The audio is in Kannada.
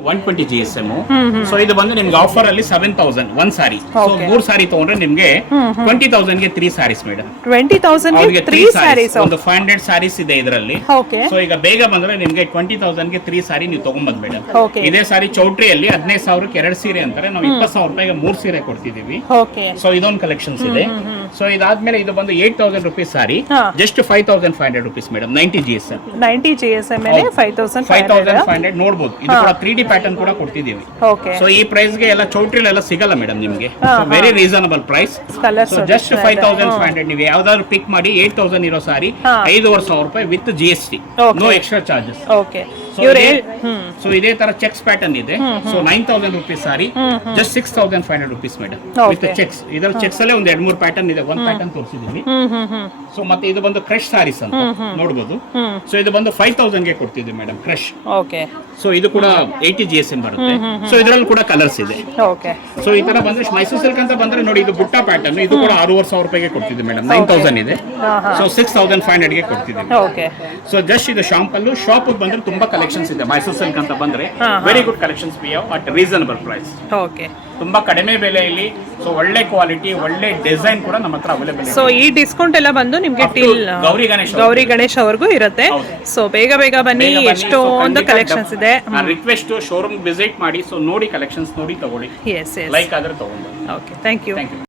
120 GSM. ಸೊ ಇದು ಬಂದು ನಿಮ್ಗೆ ಆಫರ್ ಅಲ್ಲಿ 7000 ಒಂದ್ ಸಾರಿ. ಸೊ 3 ಸಾರಿ ತಗೊಂಡ್ರೆ ನಿಮ್ಗೆ 20000 ಗೆ 3 ಸಾರೀಸ್ ಮೇಡಮ್. 20000 ಗೆ 3 ಸಾರೀಸ್. ಒಂದು 500 ಸಾರೀಸ್ ಇದೆ ಇದರಲ್ಲಿ. ಸೊ ಈಗ ಬೇಗ ಬಂದ್ರೆ ನಿಮ್ಗೆ 20000 ಗೆ 3 ಸಾರಿ ನೀವು ತಗೊಂಬಂದ್ ಮೇಡಮ್. ಇದೇ ಸಾರಿ ಚೌಟ್ರಿಯಲ್ಲಿ 15000 ಕ್ಕೆ 2 ಸೀರೆ ಅಂತಾರೆ, ನಾವು 20000 ರೂಪಾಯಿಗೆ 3 ಸೀರೆ ಕೊಡ್ತಿದೀವಿ. ಸೊ ಇದೊಂದು ಕಲೆಕ್ಷನ್ಸ್ ಇದೆ. ಸೊ ಇದಾದ್ಮೇಲೆ ಇದು ಬಂದು 8000 rupees sorry, just 5500 rupees madam. 90 GSM. 90 GSM ಮೇಲೆ 5500 ನೋಡಬಹುದು. ಇದು ಕೂಡ 3D ಪ್ಯಾಟರ್ನ್ ಕೂಡ ಕೊಡ್ತಿದೀವಿ. ಸೊ ಈ ಪ್ರೈಸ್ ಗೆ ಎಲ್ಲ ಚೌಟ್ರಿಲ್ ಎಲ್ಲ ಸಿಗಲ್ಲ ಮೇಡಮ್ ನಿಮ್ಗೆ. Very reasonable price. So just 5500 ನೀವು ಯಾವ್ದಾದ್ರು ಪಿಕ್ ಮಾಡಿ. 8000 ಇರೋ ಸಾರಿ 5500 ರೂಪಾಯಿ with GST, no extra charges. So ಇದೇ ತರ ಚೆಕ್ಸ್ ಪ್ಯಾಟರ್ನ್ ಇದೆ. So 9000 rupees sorry, just 6500 rupees madam with checks. ಇದರ ಚೆಕ್ಸ್ ಅಲ್ಲೇ ಒಂದು 2-3 ಪ್ಯಾಟರ್ನ್ ಇದೆ. ಒಂದು ಪ್ಯಾಟರ್ನ್ ತೋರಿಸಿದೀವಿ. ಸೊ ಮತ್ತೆ ಇದು ಬಂದು ಕ್ರಶ್ ಸಾರೀಸ್ ಅಂತ ನೋಡಬಹುದು. ಸೊ ಇದು ಬಂದು 5000 ಗೆ ಕೊಡ್ತಿದ್ವಿ ಮೇಡಮ್, ಕ್ರಶ್. ಸೊ ಇದು ಕೂಡ 80 GSM ಬರುತ್ತೆ. ಸೊ ಇದರಲ್ಲಿ ಕೂಡ ಕಲರ್ಸ್ ಇದೆ. ಸೊ ಈ ತರ ಬಂದ್ರೆ ಮೈಸೂರು ಸಿಲ್ಕ್ ಅಂತ ಬಂದ್ರೆ ನೋಡಿ, ಇದು ಬುಟ್ಟ ಪ್ಯಾಟರ್ನ್. ಇದು ಕೂಡ 6500 ರೂಪಾಯಿಗೆ ಕೊಡ್ತಿದ್ವಿ ಮೇಡಮ್. 9000 ಇದೆ. ಸೊ 6500 ಗೆ ಕೊಡ್ತಿದ್ವಿ. ಸೊ ಜಸ್ಟ್ ಇದು ಶಾಂಪಲ್. ಶಾಪ್ ಬಂದ್ರೆ ತುಂಬಾ ಕಲೆಕ್ಷನ್ಸ್ ಇದೆ. ಮೈಸೂರು ಸಿಲ್ಕ್ ಅಂತ ಬಂದ್ರೆ very good collections we have at reasonable price. ತುಂಬಾ ಕಡಿಮೆ ಬೆಲೆಯಲ್ಲಿ. ಸೊ ಒಳ್ಳೆ ಕ್ವಾಲಿಟಿ, ಒಳ್ಳೆ ಡಿಸೈನ್ ಕೂಡ ನಮ್ಮ ಹತ್ರ ಅವೈಲೇಬಲ್ ಇದೆ. ಸೊ ಈ ಡಿಸ್ಕೌಂಟ್ ಎಲ್ಲ ಬಂದು ನಿಮ್ಗೆ ಗೌರಿ ಗಣೇಶ್ ಅವ್ರಿಗೂ ಇರುತ್ತೆ. ಸೊ ಬೇಗ ಬನ್ನಿ, ಎಷ್ಟೊಂದು ಕಲೆಕ್ಷನ್ಸ್ ಇದೆ. ರಿಕ್ವೆಸ್ಟ್ ಶೋರೂಮ್ ವಿಸಿಟ್ ಮಾಡಿ. ಸೊ ನೋಡಿ ಕಲೆಕ್ಷನ್ಸ್ ನೋಡಿ ತಗೊಳ್ಳಿ. ಲೈಕ್ ಆದ್ರೆ ತಗೊಂಡು. Okay, thank you.